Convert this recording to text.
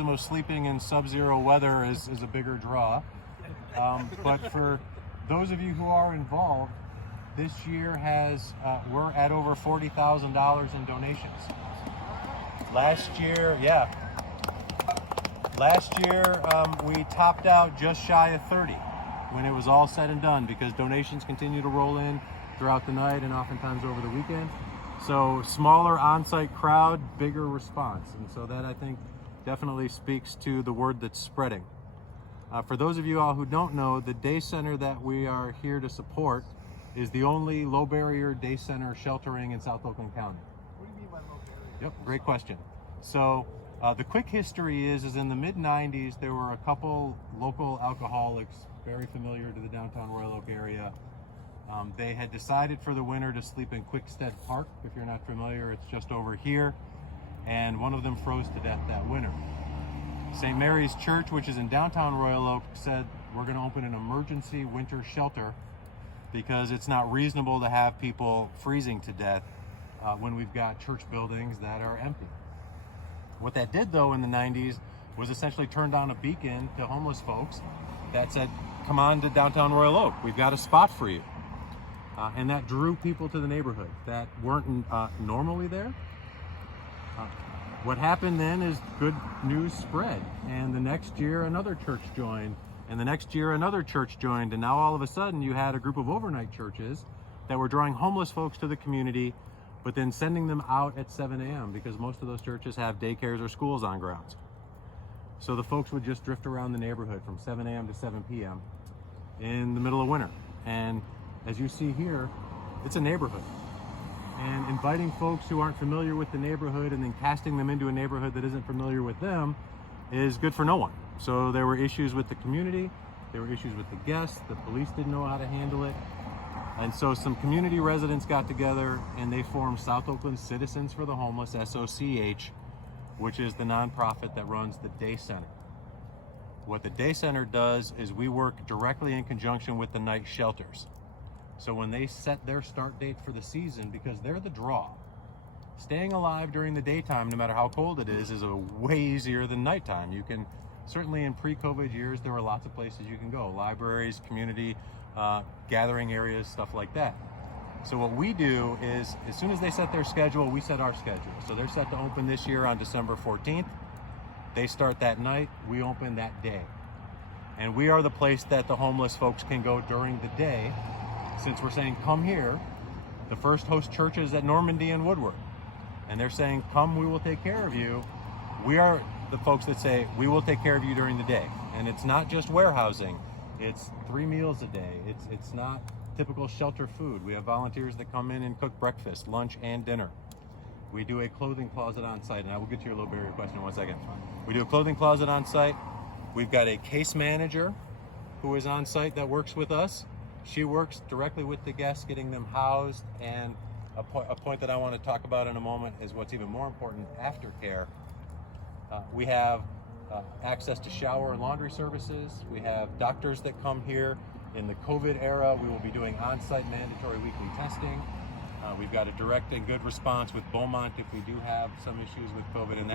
of sleeping in sub-zero weather is a bigger draw. But for those of you who are involved, this year we're at over $40,000 in donations. Last year we topped out just shy of 30 when it was all said and done, because donations continue to roll in throughout the night and oftentimes over the weekend. So smaller on-site crowd, bigger response. And so that, I think, definitely speaks to the word that's spreading. For those of you all who don't know, the day center that we are here to support is the only low barrier day center sheltering in South Oakland County. What do you mean by low barrier? Yep, great question. So the quick history is in the mid-90s, there were a couple local alcoholics very familiar to the downtown Royal Oak area. They had decided for the winter to sleep in Quickstead Park. If you're not familiar, it's just over here. And one of them froze to death that winter. St. Mary's Church, which is in downtown Royal Oak, said we're going to open an emergency winter shelter because it's not reasonable to have people freezing to death when we've got church buildings that are empty. What that did, though, in the 90s was essentially turned on a beacon to homeless folks that said, come on to downtown Royal Oak, we've got a spot for you. And that drew people to the neighborhood that weren't normally there. What happened then is good news spread, and the next year another church joined, and the next year another church joined, and now all of a sudden you had a group of overnight churches that were drawing homeless folks to the community, but then sending them out at 7 a.m. because most of those churches have daycares or schools on grounds. So the folks would just drift around the neighborhood from 7 a.m. to 7 p.m. in the middle of winter. And as you see here, it's a neighborhood. And inviting folks who aren't familiar with the neighborhood and then casting them into a neighborhood that isn't familiar with them is good for no one. So there were issues with the community, there were issues with the guests, the police didn't know how to handle it. And so some community residents got together and they formed South Oakland Citizens for the Homeless, SOCH, which is the nonprofit that runs the day center. What the day center does is we work directly in conjunction with the night shelters. So when they set their start date for the season, because they're the draw, staying alive during the daytime, no matter how cold it is a way easier than nighttime. You can, certainly in pre-COVID years, there were lots of places you can go, libraries, community, gathering areas, stuff like that. So what we do is, as soon as they set their schedule, we set our schedule. So they're set to open this year on December 14th. They start that night, we open that day. And we are the place that the homeless folks can go during the day. Since we're saying, come here, the first host church is at Normandy and Woodward. And they're saying, come, we will take care of you. We are the folks that say, we will take care of you during the day. And it's not just warehousing. It's 3 meals a day. It's not typical shelter food. We have volunteers that come in and cook breakfast, lunch, and dinner. We do a clothing closet on site, and I will get to your low barrier question in 1 second. We do a clothing closet on site. We've got a case manager who is on site that works with us. She works directly with the guests, getting them housed, and a point that I want to talk about in a moment is what's even more important, aftercare. We have access to shower and laundry services. We have doctors that come here. In the COVID era, we will be doing on-site mandatory weekly testing. We've got a direct and good response with Beaumont if we do have some issues with COVID, and